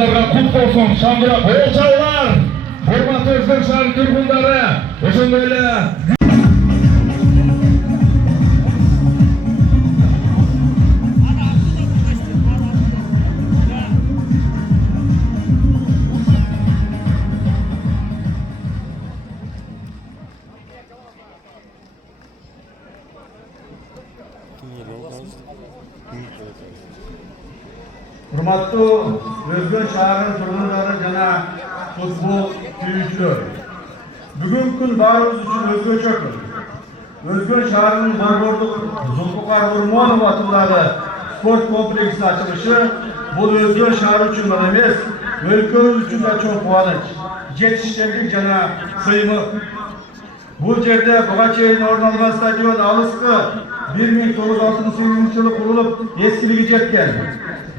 Kızlarga kut bolsun, şamdıra bol çallar. Hormatly Özgür şahar turgundары, ошондой эле Hurmatlı Özgün şahırın turgundары жана futbol sүйүүчүлөр. Бүгүнкү күн баарыбыз үчүн өзгөчө күн. Özgün şahırынын борбордук Зулфукар Урмонов атындагы спорт комплексинин ачылышы бул Özgün шаары үчүн гана эмес, өлкөбүз үчүн да чоң кубаныч, жетишкендик жана сыймык. Бул жерде буга чейин орун алган стадион алыскы 1968 жылы курулуп, эскилиги жеткен.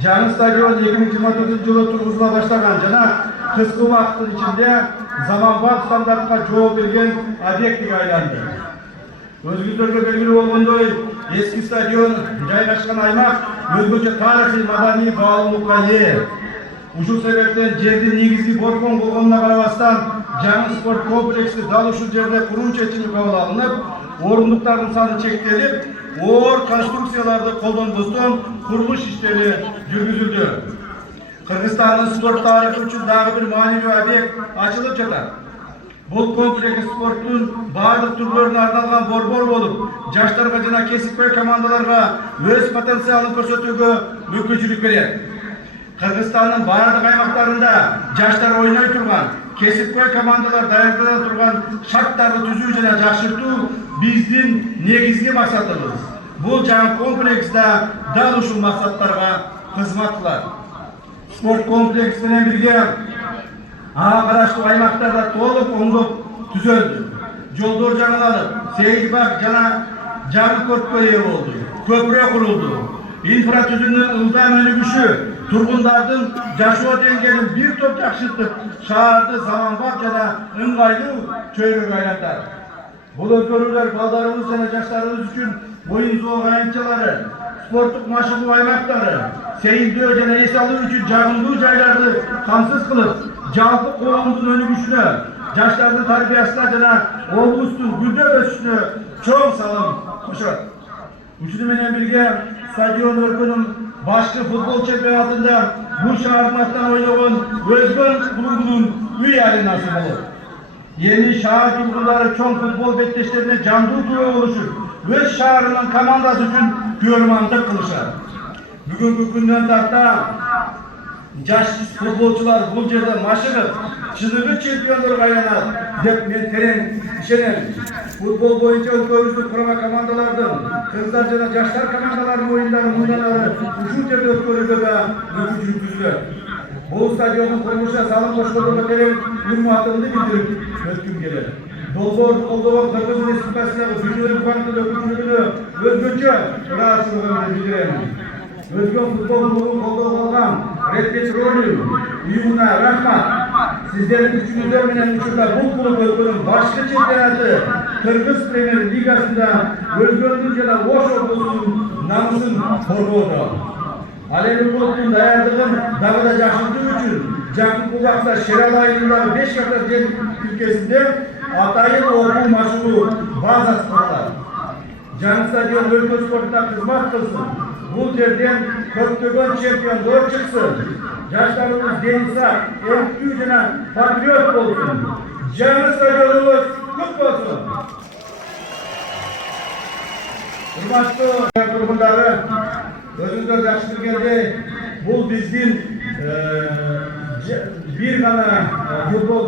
Жаңы стадион 2024 жылы тургузула баштаган жана кыска убакыттын ичинде заманбап стандартка жооп берген объектиге айланды. Өзгүлөргө белгилүү болгондой, эски стадион жайгашкан аймак өзгөчө тарыхый маданий баалуулукка ээ. Ушул себептен жердин негизги борбон болгонуна карабастан, жаңы спорт комплекси дал ушул жерде куруу чечими кабыл алынып, орундуктардын саны чектелип, оор конструкцияларды колдонбостон курулуш иштери жүргүзүлдү. Кыргызстандын спорт тарыхы үчүн дагы бир маанилүү объект ачылып жатат. Бул комплекс спорттун бардык түрлөрүнө арналган борбор болуп, жаштарга жана кесипкөй командаларга өз потенциалын көрсөтүүгө мүмкүнчүлүк берет. Кыргызстандын бардык аймактарында жаштар ойной турган, кесипкөй командалар даярдана турган шарттарды түзүү жана жакшыртуу биздин негизги максатыбыз. Бул жаңы комплексте дал ушул максаттарга кызмат кылат. Спорт комплекси менен бирге ага караштуу аймактарда толук оңдоп түзөлдү. Жолдор жаңыланып, сейилбак жана жаңы көрккө ээ болду. Көпүрө курулду. Инфратүзүмдүн ылдам өнүгүшү тургундардын жашоо деңгээлин бир топ жакшыртып, шаарды заманбап жана ыңгайлуу чөйрөгө айлантат. Бул өзгөрүүлөр балдарыбыз жана жаштарыбыз үчүн оюн зоого аянтчалары, спорттук машыгуу аймактары, сейилдөө жана эс алуу үчүн жагымдуу жайларды камсыз кылып, жалпы коомдун өнүгүшүнө, жаштардын тарбиясына жана облустун гүлдөп өсүшүнө чоң салым кошот. Ушуну менен бирге стадион өлкөнүн башкы футбол чемпионатында бул шаардын атынан ойногон Özgün клубунун үй аренасы болот. Эми шаар тургундары чоң футбол беттештерине жандуу туруу болушуп, өз шаарынын командасы үчүн күөрмандык кылышат. Бүгүнкү күндөн тарта жаш футболчулар бул жерде машыгып, чыныгы чемпиондорго айланат деп мен терең ишенем. Футбол боюнча өлкөбүздүн курама командалардын, кыздар жана жаштар командаларынын оюндары мындан ары ушул жерде өткөрүүгө да мүмкүнчүлүк түзүлөт. Бул стадиондун курулушуна салым кошкондорго терең урматымды билдирип өткүм келет. Долбоорду колдогон Кыргыз Республикасынын Дүниелик банктын өкүлчүлүгүнө өзгөчө ыраазычылыгымды билдирем. Özgün futbol klubunun kolduğu olan Red Petroleum uyumuna rahmat. Sizlerin gücünüzden menen uçurda bu klub Özgün'ün başka çempionatı Kırgız Premier Ligası'nda Özgün'ün jana Oş Oblusunun namusun korgodu. Alemi klubun dayardığın dağı da jakşırtığı üçün Jakın Kulak'ta Şeral ayınınдағы 5 hafta jen ülkesinde Atayın okul maşhuru bazası kurdular. Жаңы стадион өлкө спортуна кызмат кылсын. Бул жерден көптөгөн чемпиондор чыксын. Жаштарыбыз дени сак, эрктүү жана патриот болсун. Жаңы стадионубуз кут болсун. Урматтуу тургундары, өзүңүздөр жакшы билгендей, бул биздин бир гана футбол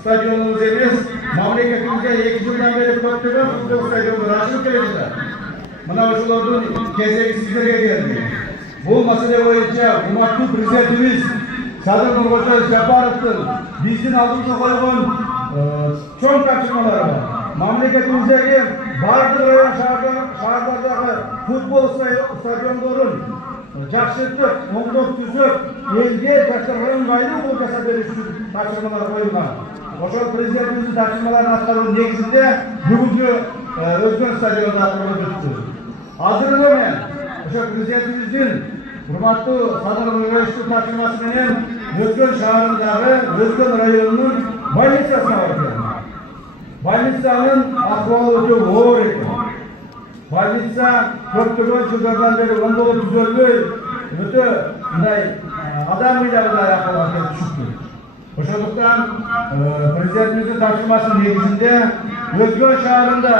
stadionumuz emez, mamlakatimizde 2 yıldan beri köptөгөн futbol stadionları açılıp келе жатат. Мына ошолордун кезеги сиздерге келди. Бул маселе боюнча урматтуу президентибиз Садыр Нуркожоев Жапаровдун биздин алдыбызга койгон чоң тапшырмалары бар. Мамлекетимиздеги бардык район шаардардагы футбол стадиондорун жакшыртып, оңдоп түзөп, элге жаштарга ыңгайлуу болуп жасап бериш үчүн тапшырмалар коюлган. Ошол президентибиздин тапшырмаларын аткаруу негизинде бүгүнкү Özgün стадионунда курулуп өттү. Азыр эле мен ошо президентибиздин Hurmatlı Sadır Üniversitesi topşurması menен Özgön şaharındagı Özgön rayonunun больницасына бардым. Больницанын акыбалы өтө оор экен. Больница көптөгөн жылдардан бери оңдолуп түзөлбөй, өтө мындай адам ыйлардай акыбалга келип түшүптү. Ошондуктан президентибиздин тапшырмасынын негизинде Özgön шаарында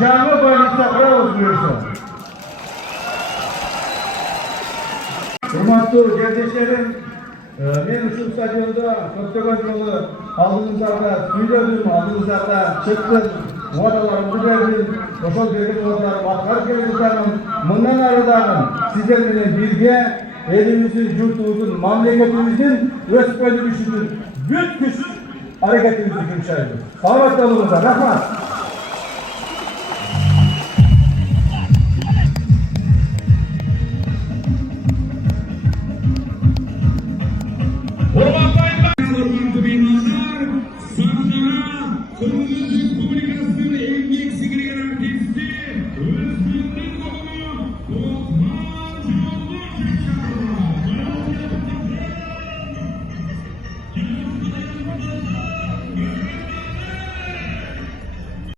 жаңы больница курабыз буюрса. Hurmatlı kardeşlerim, men ушул стадиондо көптөгөн жолу алдыңыздарда сүйлөдүм, алдыңыздарда чыктым, убадаларымды бердим. Ошол берген убадаларымды аткарып келе жатамын. Мындан ары дагы сиздер менен бирге элибиздин, журтубуздун, мамлекетибиздин өсүп өнүгүшү үчүн бүт күч аракетибизди кыргызабыз. Саламатта болуңуздар. Рахмат. Hurmatlı beyler, Sahara, Kırmızı Türk Komünikasyon